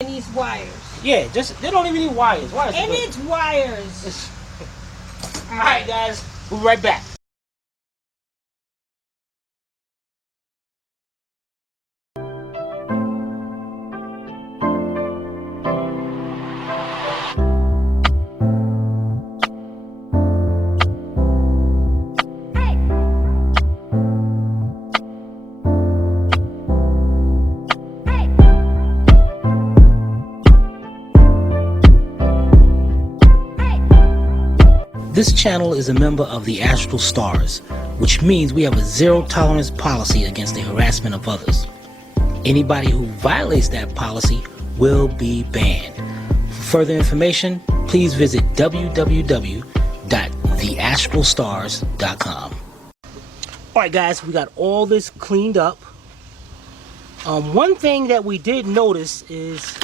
These wires. Yeah, they don't even need wires. Wires. It needs wires. All right, guys, we'll be right back. This channel is a member of the Astral Stars, which means we have a zero-tolerance policy against the harassment of others. Anybody who violates that policy will be banned. For further information, please visit www.theastralstars.com. Alright guys, we got all this cleaned up. One thing that we did notice is,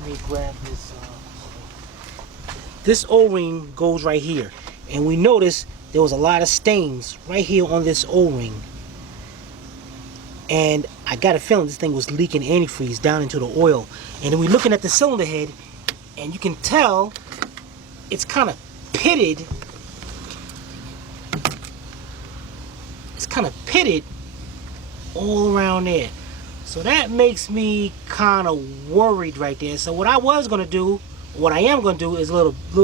let me grab this. This O-ring goes right here, and we noticed there was a lot of stains right here on this O-ring, and I got a feeling this thing was leaking antifreeze down into the oil. And then we're looking at the cylinder head, and you can tell it's kind of pitted. It's kind of pitted all around there, so that makes me kind of worried right there. So what I am going to do is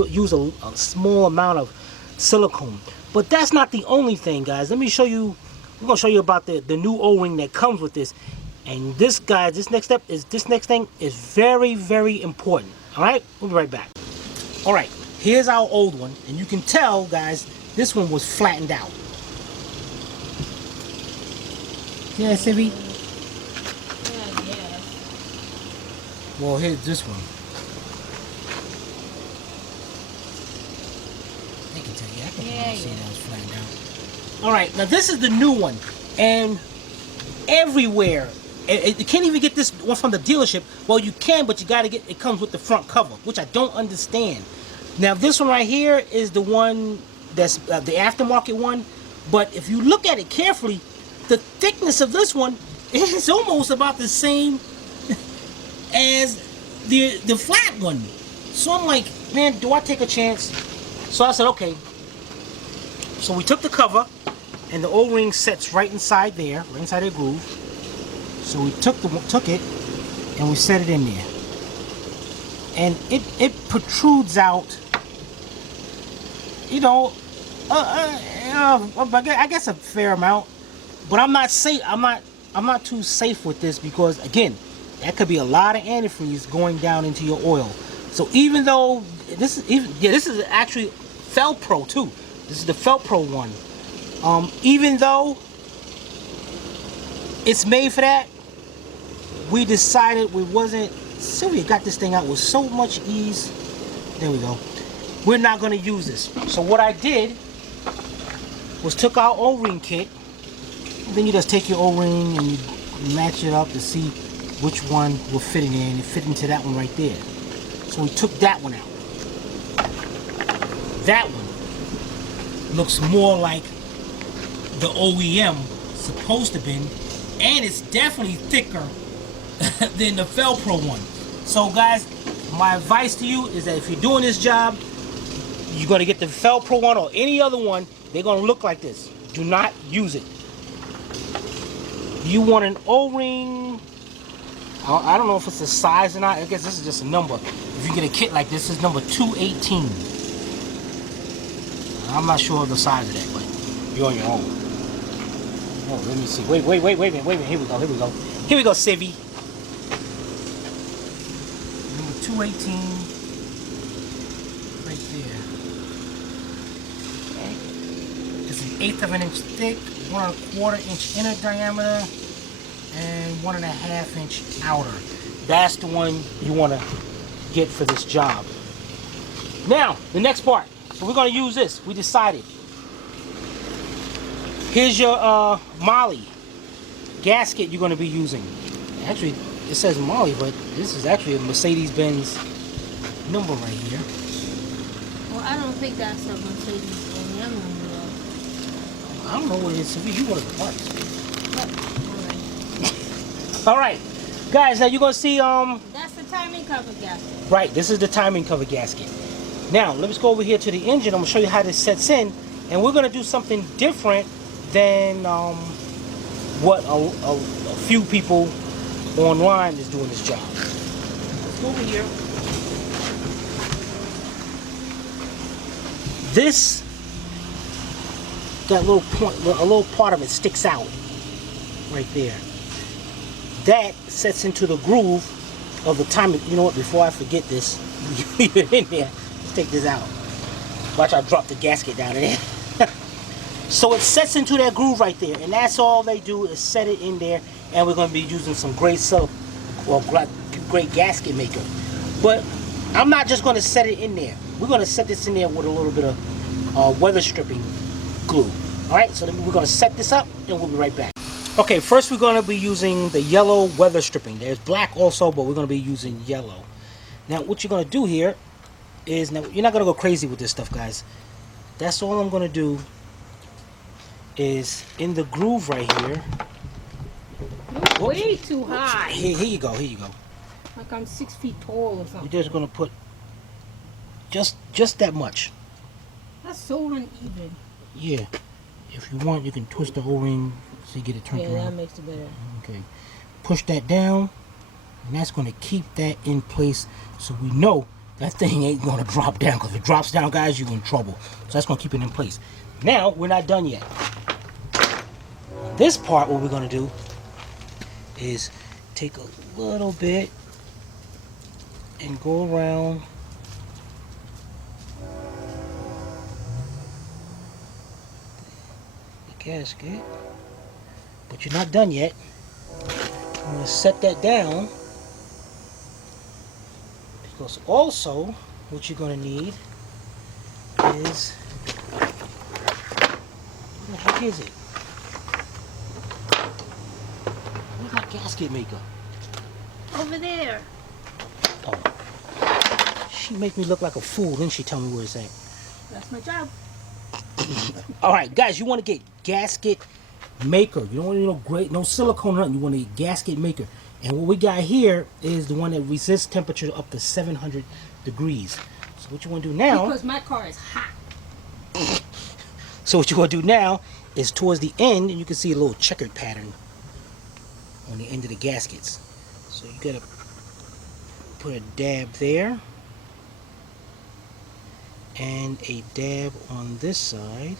use a small amount of silicone. But that's not the only thing, guys. Let me show you. I'm going to show you about the new O-ring that comes with this. And this, guys, this next thing is very, very important. All right, we'll be right back. All right, here's our old one, and you can tell, guys, this one was flattened out. Yeah, Sibby. Yeah. Well, here's this one. Alright, now this is the new one, and everywhere, you can't even get this one from the dealership. Well, you can, but you gotta get, it comes with the front cover, which I don't understand. Now this one right here is the one that's the aftermarket one, but if you look at it carefully, the thickness of this one is almost about the same as the flat one. So I'm like, man, do I take a chance? So I said, okay. So we took the cover, and the O-ring sets right inside there, right inside the groove. So we took it, and we set it in there, and it protrudes out. You know, I guess a fair amount, but I'm not safe. I'm not too safe with this because, again, that could be a lot of antifreeze going down into your oil. So even though this is actually Felpro too. This is the Felpro one. Even though it's made for that, we decided we wasn't. Sylvia got this thing out with so much ease. There we go. We're not going to use this. So what I did was took our O-ring kit. Then you just take your O-ring and you match it up to see which one will fit in there, and it fit into that one right there. So we took that one out. That one looks more like the OEM supposed to be, and it's definitely thicker than the Felpro one. So guys, my advice to you is that if you're doing this job, you're going to get the Felpro one or any other one. They're going to look like this. Do not use it. You want an O-ring. I don't know if it's a size or not. I guess this is just a number. If you get a kit like this, it's number 218. I'm not sure of the size of that, but you're on your own. Oh, let me see. Wait a minute. Here we go. Here we go, Civvy. Number 218. Right there. Okay. It's an 1/8 of an inch thick, 1 1/4 inch inner diameter, and 1 1/2 inch outer. That's the one you want to get for this job. Now, the next part. So we're going to use this. We decided. Here's your Molly gasket you're going to be using. Actually, it says Molly, but this is actually a Mercedes-Benz number right here. Well, I don't think that's a Mercedes-Benz number. I don't know what it is. You want the parts. All right. Guys, now you're gonna see That's the timing cover gasket. right, this is the timing cover gasket. Now let's go over here to the engine. I'm gonna show you how this sets in, and we're gonna do something different than what a few people online is doing this job. Let's go over here. This got a little part of it sticks out right there. That sets into the groove of the timing. You know what? Before I forget this, leave it in there. Let's take this out. Watch, I drop the gasket down in there. So it sets into that groove right there, and that's all they do is set it in there. And we're going to be using some great great gasket maker. But I'm not just going to set it in there. We're going to set this in there with a little bit of weather stripping glue. All right, so then we're going to set this up, and we'll be right back. Okay, first we're going to be using the yellow weather stripping. There's black also, but we're going to be using yellow. Now, what you're going to do here is, now you're not going to go crazy with this stuff, guys. That's all I'm going to do is in the groove right here. You're way too high. Here you go. Like I'm 6 feet tall or something. You're just going to put just that much. That's so uneven. Yeah. If you want, you can twist the O-ring so you get it turned around. Yeah, that makes it better. Okay. Push that down, and that's going to keep that in place so we know that thing ain't going to drop down. Because if it drops down, guys, you're in trouble. So that's going to keep it in place. Now, we're not done yet. This part, what we're going to do is take a little bit and go around the gasket. But you're not done yet. I'm going to set that down, because also what you're going to need is, where the heck is it? Where's that gasket maker? Over there. Oh. She make me look like a fool, didn't she tell me where it's at? That's my job. Alright, guys, you want to get gasket maker. You don't want no silicone or nothing. You want a gasket maker. And what we got here is the one that resists temperature up to 700 degrees. So what you want to do now... Because my car is hot. So what you want to do now is towards the end, and you can see a little checkered pattern on the end of the gaskets. So you got to put a dab there. And a dab on this side.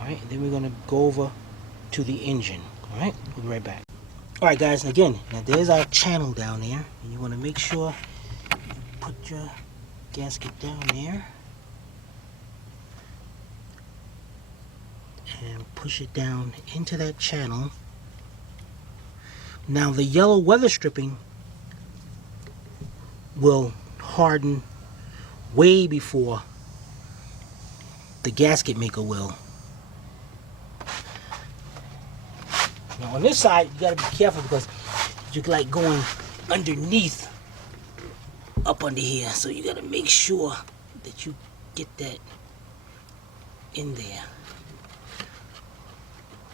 Alright, and then we're going to go over to the engine. Alright, we'll be right back. Alright guys, and again, now there's our channel down there. And you want to make sure you put your gasket down there. And push it down into that channel. Now the yellow weather stripping will harden way before the gasket maker will. Now on this side, you gotta be careful because you're like going underneath up under here. So you gotta make sure that you get that in there.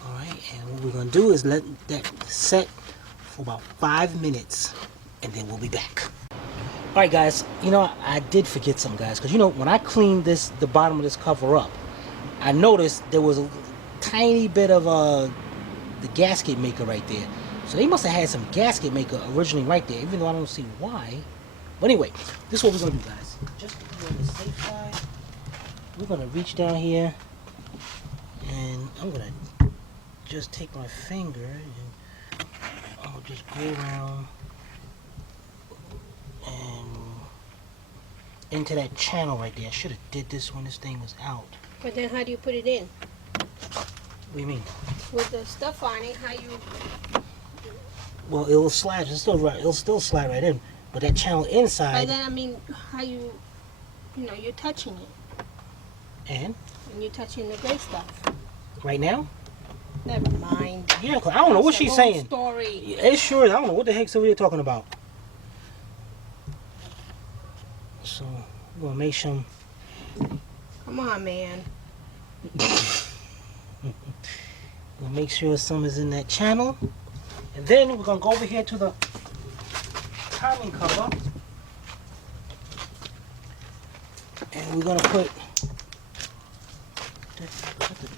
Alright, and what we're gonna do is let that set for about 5 minutes and then we'll be back. Alright guys, you know, I did forget something, guys, because you know, when I cleaned the bottom of this cover up, I noticed there was a tiny bit of the gasket maker right there. So they must have had some gasket maker originally right there, even though I don't see why. But anyway, this is what we're going to do, guys. Just to be on the safe side, we're going to reach down here, and I'm going to just take my finger, and I'll just go around and into that channel right there. I should have did this when this thing was out. But then how do you put it in? What do you mean? With the stuff on it, how you... Well, it'll slide. It'll still slide right in. But that channel inside... But then, I mean, how you know, you're touching it. And you're touching the gray stuff. Right now? Never mind. Yeah, I don't know what she's saying. Story. It's sure. I don't know what the heck Sylvia talking about. So, I'm going to make some... Come on, man. We'll make sure some is in that channel. And then we're going to go over here to the timing cover. And we're going to put the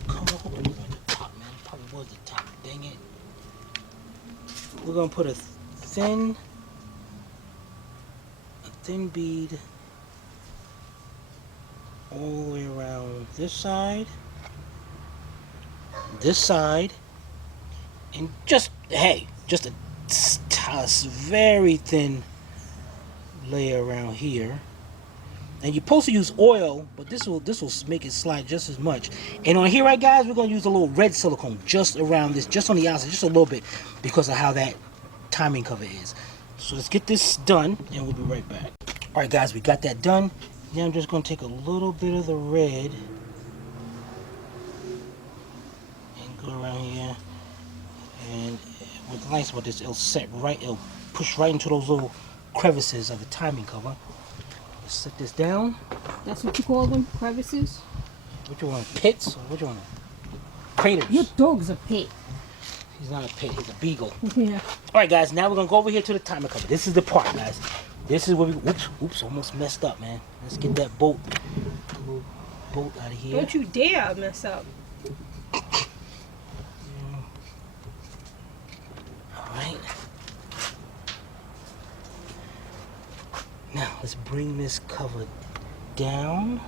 cover. Hope it wasn't the top, man. It probably was the top. Dang it. We're going to put a thin bead all the way around this side, and just a very thin layer around here. And you're supposed to use oil, but this will make it slide just as much. And on here, right, guys, we're gonna use a little red silicone just around this, just on the outside, just a little bit, because of how that timing cover is. So let's get this done, and we'll be right back. All right, guys, we got that done. Now I'm just gonna take a little bit of the red and go around here. And what's nice about this, it'll push right into those little crevices of the timing cover. Let's set this down. That's what you call them? Crevices? What you want, pits? Or what you want? Craters. Your dog's a pit. He's not a pit, he's a beagle. Yeah. Alright, guys, now we're gonna go over here to the timer cover. This is the part, guys. This is where we, oops, almost messed up, man. Let's get that little bolt out of here. Don't you dare mess up. Alright. Now, let's bring this cover down.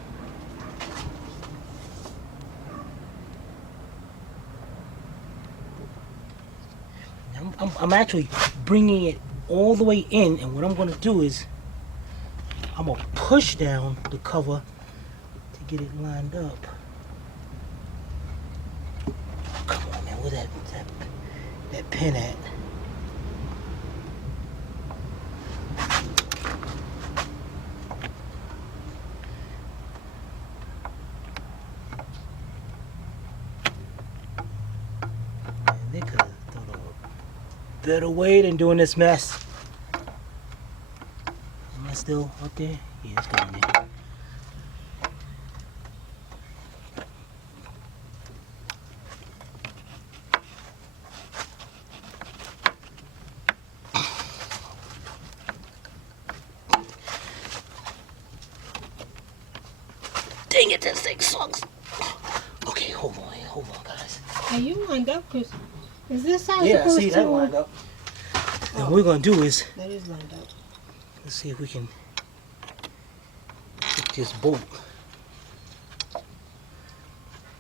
I'm actually bringing it all the way in, and what I'm going to do is I'm going to push down the cover to get it lined up. Come on, man, where's that pin at? Man, they could have thought of a better way than doing this mess. Am I still up there? Yeah, it's going there. Dang it, this thing sucks. Okay, hold on, guys. Are you lined up? Cause is this how Yeah, supposed see, to? that lined up. And what we're gonna do is, That is lined up. let's see if we can get this bolt.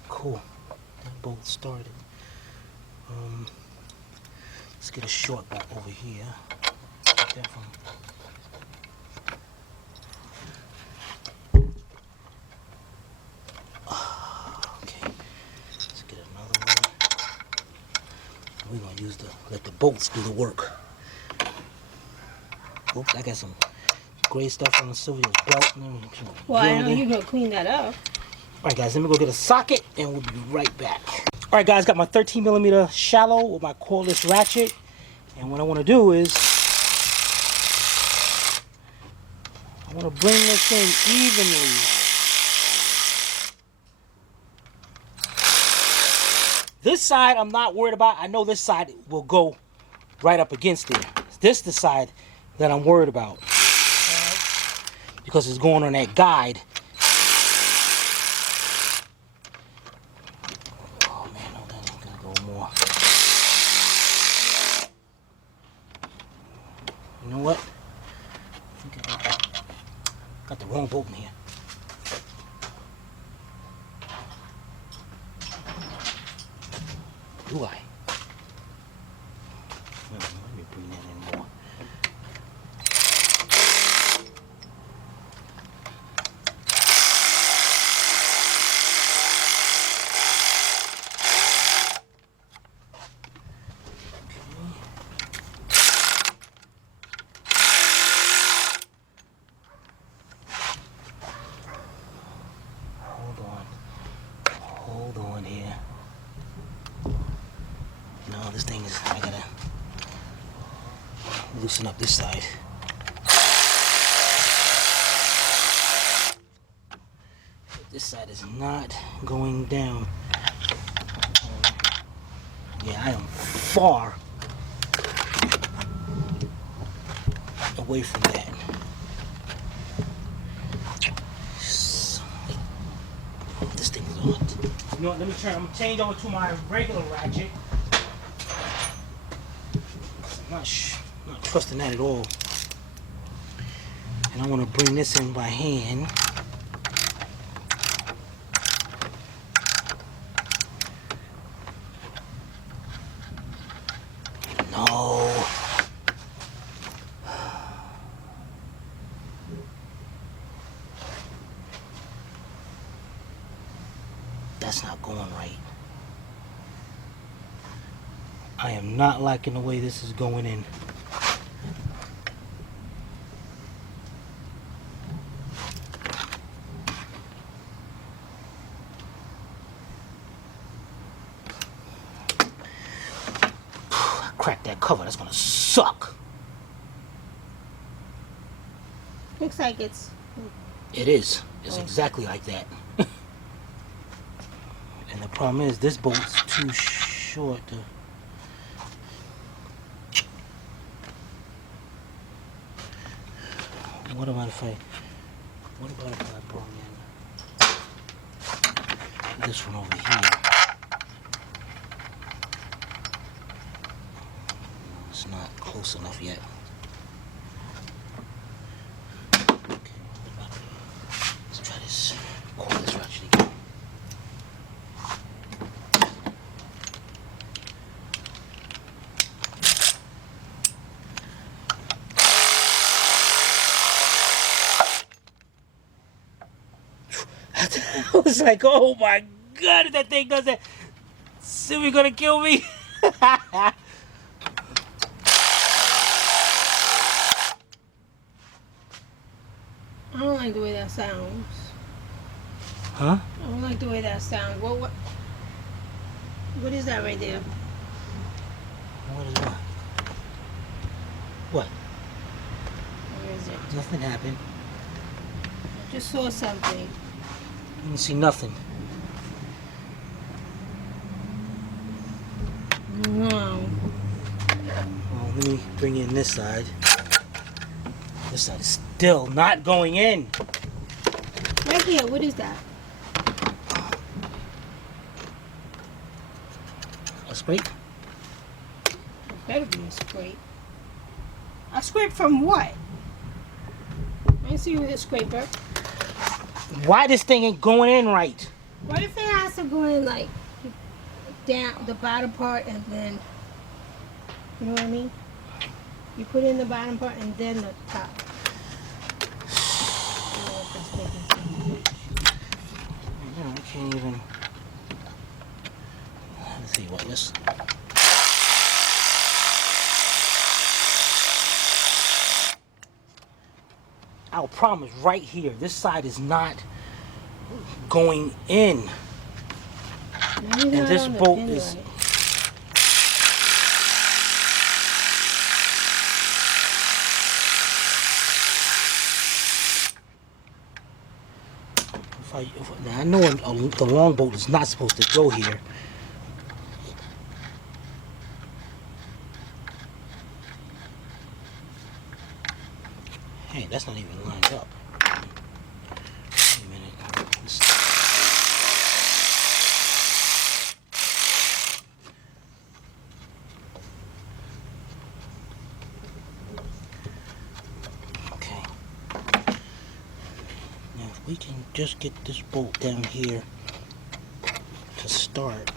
Cool, that bolt started. Let's get a short bolt over here. Get that from. Okay, let's get another one. We're gonna use let the bolts do the work. Oops, I got some gray stuff on Sylvia's belt. Well, I know you're gonna clean that up. Alright, guys, let me go get a socket and we'll be right back. Alright, guys, got my 13mm shallow with my cordless ratchet. And what I want to do is I want to bring this in evenly. This side I'm not worried about. I know this side will go right up against it. This is the side that I'm worried about. Because it's going on that guide. Oh man, no, that's gonna go more. You know what? I think I got the wrong bolt in here. Do I? Let me bring that in more. Hold on here. No, this thing is, I gotta loosen up this side. This side is not going down. Yeah, I am far away from that. This thing is on. You know what? Let me turn. I'm gonna change over to my regular ratchet. I'm not trusting that at all. And I want to bring this in by hand. No. That's not going right. I am not liking the way this is going in. Crack that cover, that's gonna suck. Looks like it is. It's exactly like that. And the problem is this bolt's too short to... What about if I brought in this one over here? It's not close enough yet. Okay, let's try this cordless ratchet again. I was like, oh my god, if that thing does that, Sylvie gonna kill me. I don't like the way that sounds. Huh? I don't like the way that sounds. What is that right there? What is that? What? Where is it? Nothing happened. I just saw something. You didn't see nothing. No. Well, let me bring in this side. This side is still not going in. Right here, what is that? A scrape? It better be a scrape. A scrape from what? I see you with a scraper. Why this thing ain't going in right? What if it has to go in like down the bottom part and then, you know what I mean? You put in the bottom part and then the top. No, I can't even. Let's see what this. Our problem is right here. This side is not going in. Maybe And this on the bolt pin is. right. Now I know the long bolt is not supposed to go here. Hey, that's not even lined up. Wait a minute. Okay. Now if we can just get this bolt down here to start.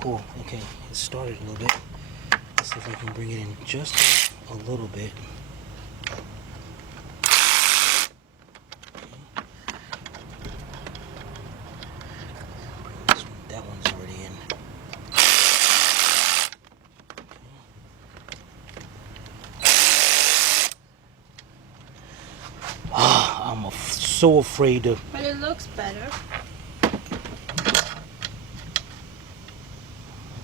Cool. Okay, it started a little bit. Let's see if I can bring it in just a little bit. This one, that one's already in. I'm so afraid to. But it looks better.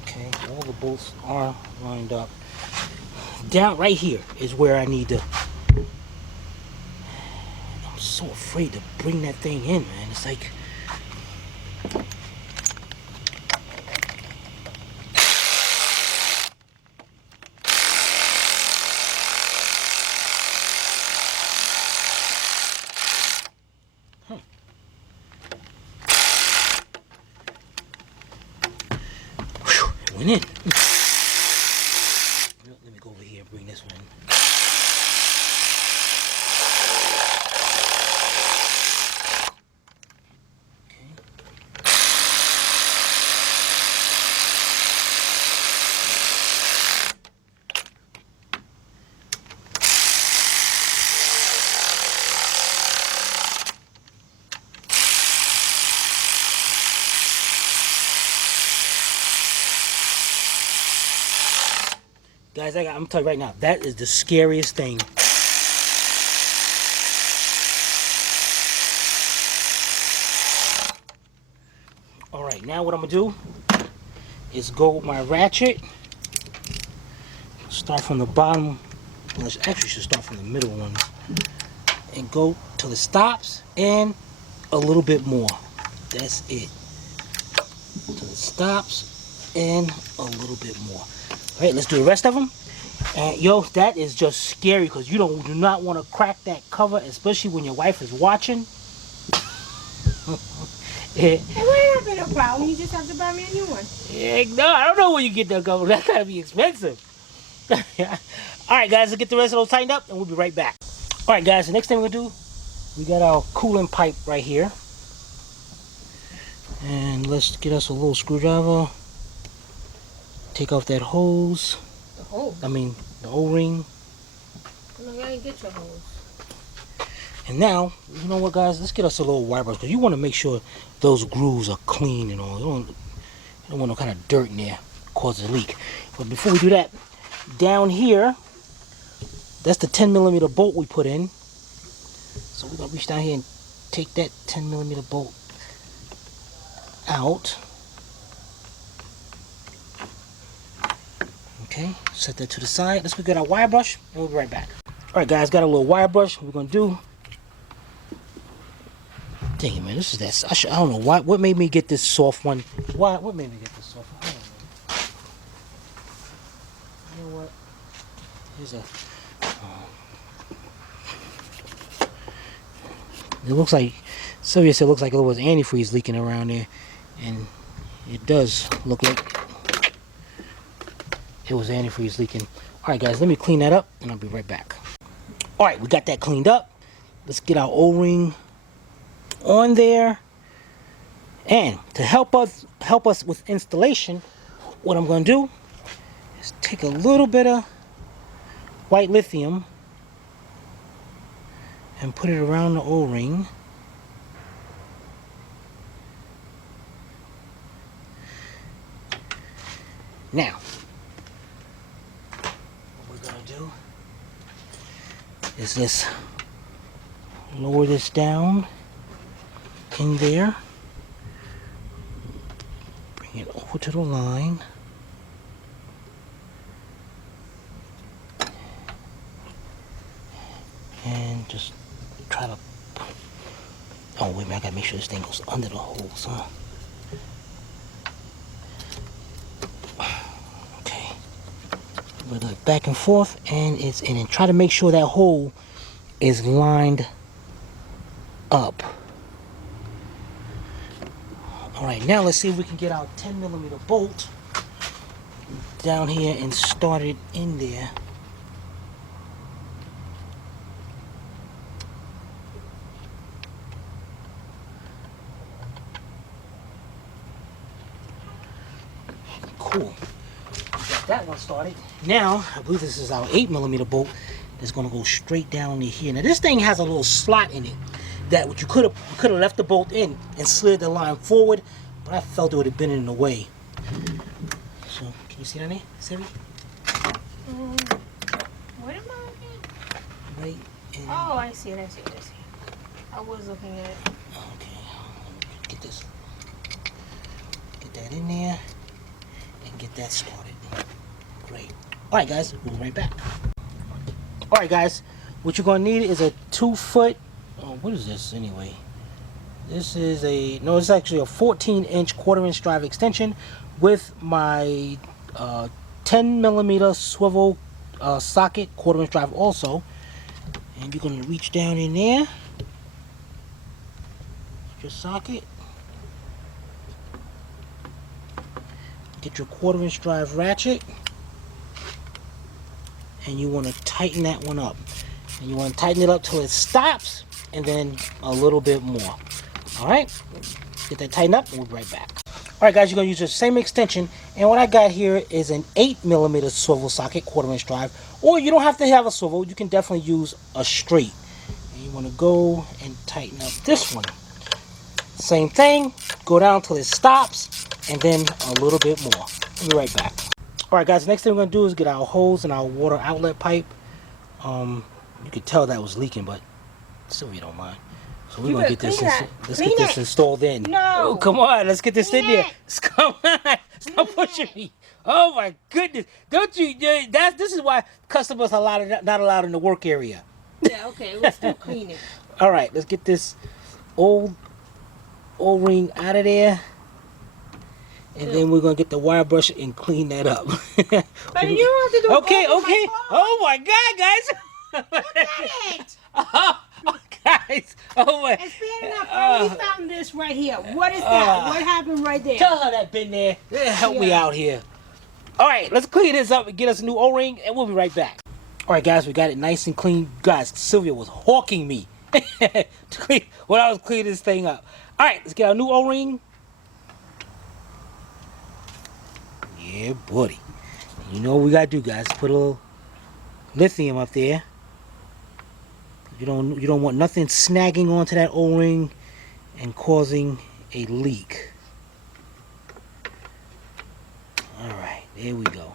Okay, all the bolts are lined up. Down right here is where I need to. I'm so afraid. afraid to bring that thing in, man. It's like... Whew, it went in. Let me go over here and bring this one in. Guys, I'm telling you right now, that is the scariest thing. Alright, now what I'm going to do is go with my ratchet. Start from the bottom. Well, I actually should start from the middle one. And go till it stops and a little bit more. That's it. Till it stops and a little bit more. Alright, let's do the rest of them. And yo, that is just scary because you do not want to crack that cover, especially when your wife is watching. It wouldn't have been a problem. You just have to buy me a new one. No, I don't know where you get that cover. That's gotta be expensive. Alright guys, let's get the rest of those tightened up and we'll be right back. Alright guys, the next thing we're gonna do, we got our coolant pipe right here. And let's get us a little screwdriver. Take off that hose. The hose? I mean, the O-ring. I'm gonna get your hose. And now, you know what guys, let's get us a little wire brush because you want to make sure those grooves are clean and all. You don't want no kind of dirt in there, cause a leak. But before we do that, down here, that's the 10mm bolt we put in. So we're gonna reach down here and take that 10mm bolt out. Okay, set that to the side. Let's go get our wire brush and we'll be right back. Alright guys, got a little wire brush. What we're gonna do. Dang it, man, this is that. I don't know what made me get this soft one. What made me get this soft one? I don't know. You know what? Here's a. It looks like Sylvia said it looks like there was antifreeze leaking around there, and it does look like it was antifreeze leaking. Alright guys, let me clean that up and I'll be right back. Alright, we got that cleaned up. Let's get our O-ring on there. And to help us with installation, what I'm going to do is take a little bit of white lithium and put it around the O-ring. Now, is just lower this down in there, bring it over to the line, and just try to, oh wait a minute, I gotta make sure this thing goes under the holes, huh? Back and forth, and it's in, and try to make sure that hole is lined up. Alright, now let's see if we can get our 10mm bolt down here and start it in there. Cool. That one started. Now, I believe this is our 8mm bolt that's going to go straight down to here. Now, this thing has a little slot in it that what you could have left the bolt in and slid the line forward, but I felt it would have been in the way. So, can you see that there, Siri? What am I looking at? Right in. Oh, I see it. I was looking at it. Okay, get this. Get that in there and get that started. Great. Alright guys, we'll be right back. Alright guys, what you're going to need is a 2-foot oh, what is this anyway? This is a, no, it's actually a 14-inch quarter-inch drive extension with my 10mm swivel socket, quarter-inch drive also. And you're going to reach down in there, your socket, get your quarter-inch drive ratchet, and you want to tighten that one up. And you want to tighten it up till it stops, and then a little bit more. Alright, get that tightened up and we'll be right back. Alright guys, you're going to use the same extension, and what I got here is an 8mm swivel socket, quarter-inch drive, or you don't have to have a swivel, you can definitely use a straight. And you want to go and tighten up this one. Same thing, go down till it stops, and then a little bit more. We'll be right back. Alright guys, the next thing we're going to do is get our hose and our water outlet pipe. You could tell that was leaking, but still we don't mind. So we're going to get this installed in. No. Oh, come on, let's get this in there. Come on, stop pushing me. Oh my goodness. Don't you, this is why customers are not allowed in the work area. Yeah, okay, we'll still clean it. Alright, let's get this old O-ring out of there. And then we're going to get the wire brush and clean that up. But you don't have to do okay. it. Oh my God, guys. Look at it. Oh, guys. Oh my. It's bad enough. We found this right here. What is that? What happened right there? Tell her that been there. Help me out here. All right, let's clean this up and get us a new O-ring, and we'll be right back. All right, guys, we got it nice and clean. Guys, Sylvia was hawking me when I was cleaning this thing up. All right, let's get our new O-ring. Yeah, buddy. You know what we gotta do, guys? Put a little lithium up there. You don't want nothing snagging onto that O-ring and causing a leak. All right, there we go.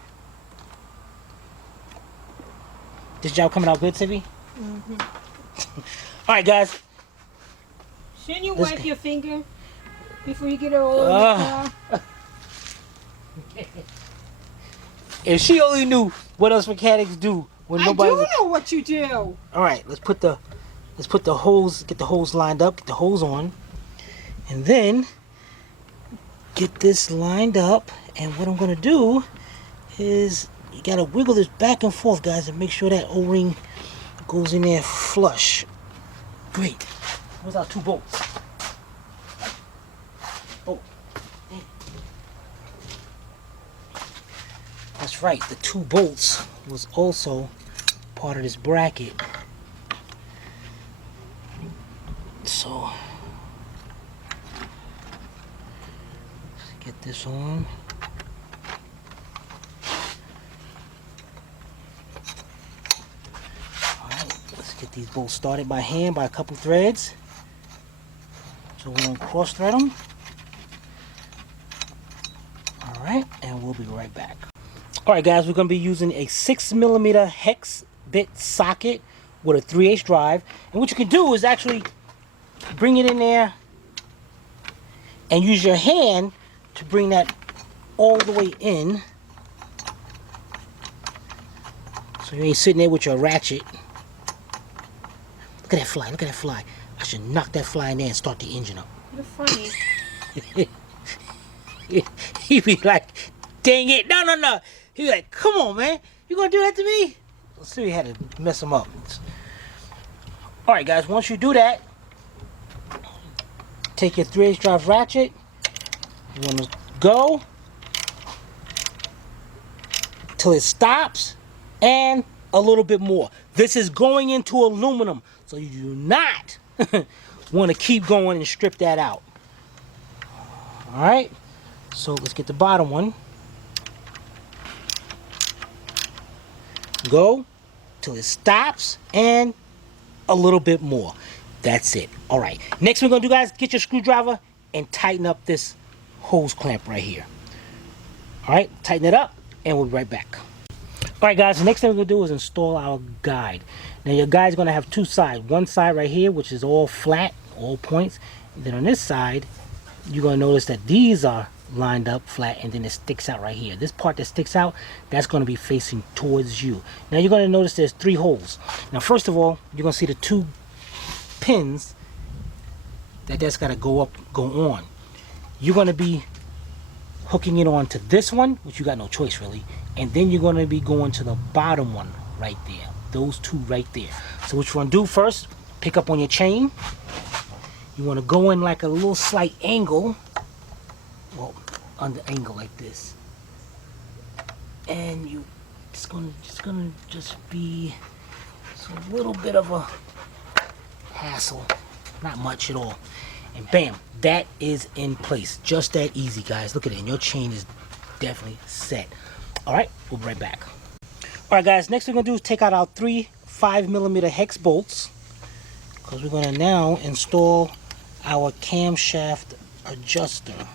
This job coming out good, Sylvie? Mm-hmm. All right, guys. Shouldn't you wipe your finger before you get it all in the car? If she only knew what us mechanics do when nobody. I do know what you do. All right, let's put the hose, get the hose lined up, get the hose on, and then get this lined up. And what I'm gonna do is you gotta wiggle this back and forth, guys, and make sure that O-ring goes in there flush. Great. Where's our 2 bolts? Oh. That's right, the 2 bolts was also part of this bracket. So, let's get this on. Alright, let's get these bolts started by hand by a couple threads. So we're going to cross thread them. Alright, and we'll be right back. Alright guys, we're going to be using a 6mm hex bit socket with a 3/8 drive. And what you can do is actually bring it in there and use your hand to bring that all the way in. So you ain't sitting there with your ratchet. Look at that fly, look at that fly. I should knock that fly in there and start the engine up. You're funny. He'd be like, dang it, no. He'd be like, come on, man. You gonna do that to me? Let's see, we had to mess him up. Alright, guys, once you do that, take your 3/8 drive ratchet. You want to go till it stops and a little bit more. This is going into aluminum, so you do not want to keep going and strip that out. Alright, so let's get the bottom one. Go till it stops and a little bit more. That's it. Alright, next we're going to do, guys, get your screwdriver and tighten up this hose clamp right here. Alright, tighten it up and we'll be right back. Alright guys, the next thing we're going to do is install our guide. Now your guide's going to have 2 sides. One side right here, which is all flat, all points. And then on this side, you're going to notice that these are lined up flat, and then it sticks out right here. This part that sticks out, that's going to be facing towards you. Now you're going to notice there's 3 holes. Now first of all, you're going to see the 2 pins that's got to go on. You're going to be hooking it on to this one, which you got no choice really, and then you're going to be going to the bottom one right there. Those two right there. So what you want to do first, pick up on your chain. You want to go in like a little slight angle, well, under angle like this, and you it's gonna just be a little bit of a hassle, not much at all, and bam, that is in place. Just that easy, guys. Look at it, and your chain is definitely set. All right, we'll be right back. All right, guys, next we're gonna do is take out our 3 5mm hex bolts, because we're gonna now install our camshaft adjuster.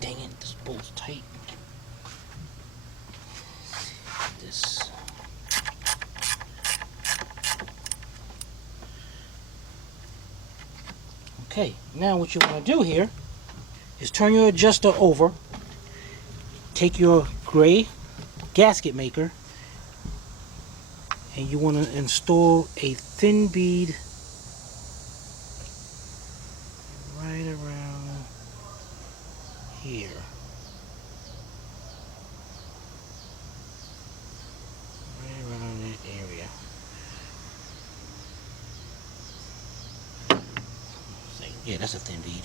Dang it, this bolt's tight. This. Okay, now what you want to do here is turn your adjuster over, take your gray gasket maker, and you want to install a thin bead right around here. Right around that area. Yeah, that's a thin bead.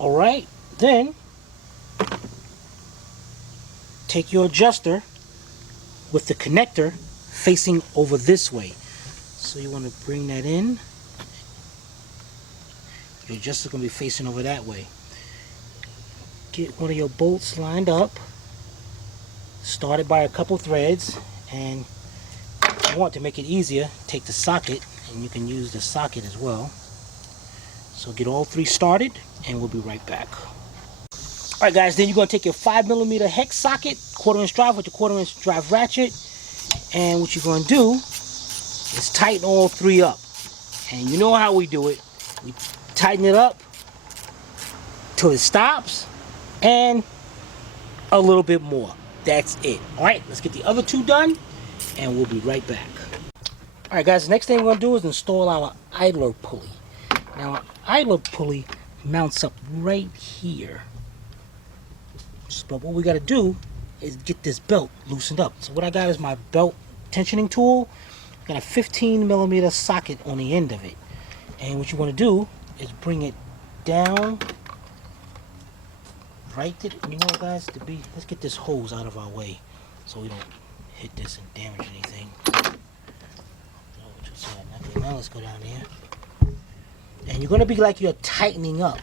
Alright, then take your adjuster with the connector facing over this way. So you want to bring that in. Your adjuster going to be facing over that way. Get one of your bolts lined up. Start it by a couple threads, and if you want to make it easier, take the socket, and you can use the socket as well. So get all 3 started, and we'll be right back. Alright guys, then you're going to take your 5mm hex socket, 1/4 inch drive with your 1/4 inch drive ratchet, and what you're going to do is tighten all 3 up. And you know how we do it. We tighten it up till it stops, and a little bit more. That's it. Alright, let's get the other 2 done, and we'll be right back. Alright guys, the next thing we're going to do is install our idler pulley. Now our idler pulley mounts up right here. But what we got to do is get this belt loosened up. So what I got is my belt tensioning tool. Got a 15mm socket on the end of it. And what you want to do is bring it down right to the, you know what guys, let's get this hose out of our way so we don't hit this and damage anything. Okay, now let's go down there. And you're going to be like you're tightening up.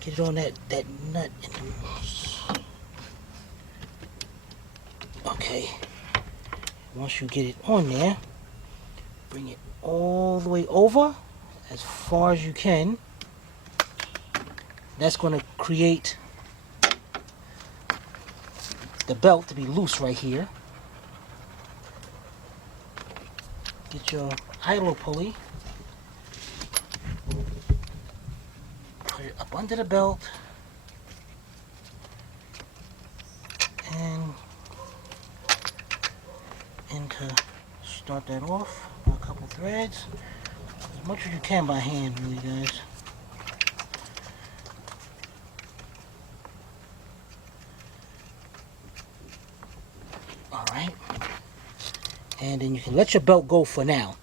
Get it on that nut. Okay. Once you get it on there, bring it all the way over as far as you can. That's going to create the belt to be loose right here. Get your idler pulley. Put it up under the belt. And to start that off, a couple threads. As much as you can by hand, really, guys. Alright. And then you can let your belt go for now.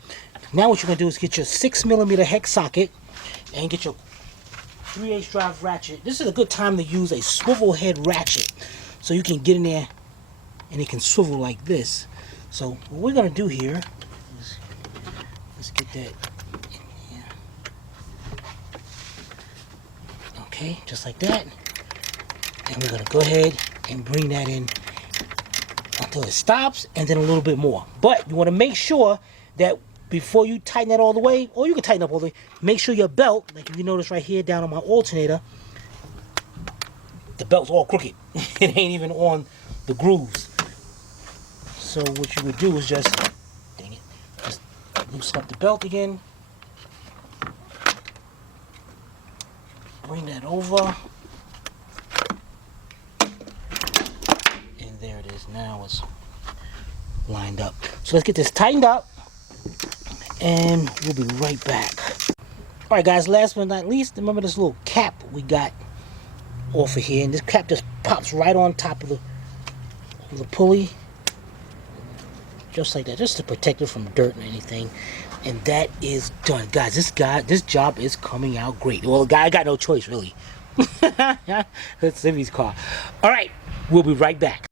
Now what you're going to do is get your 6mm hex socket and get your 3/8 drive ratchet. This is a good time to use a swivel head ratchet. So you can get in there and it can swivel like this. So what we're going to do here is, let's get that in here. Okay, just like that. And we're going to go ahead and bring that in until it stops, and then a little bit more. But you want to make sure that before you tighten that all the way, or you can tighten up all the way, make sure your belt, like if you notice right here down on my alternator, the belt's all crooked. It ain't even on the grooves. So what you would do is just, dang it, just loosen up the belt again. Bring that over. And there it is. Now it's lined up. So let's get this tightened up, and we'll be right back. All right, guys, last but not least, remember this little cap we got off of here, and this cap just pops right on top of the pulley, just like that, just to protect it from dirt and anything. And that is done, guys. This job is coming out great. Well, the guy got no choice, really. That's Simi's car. All right, we'll be right back.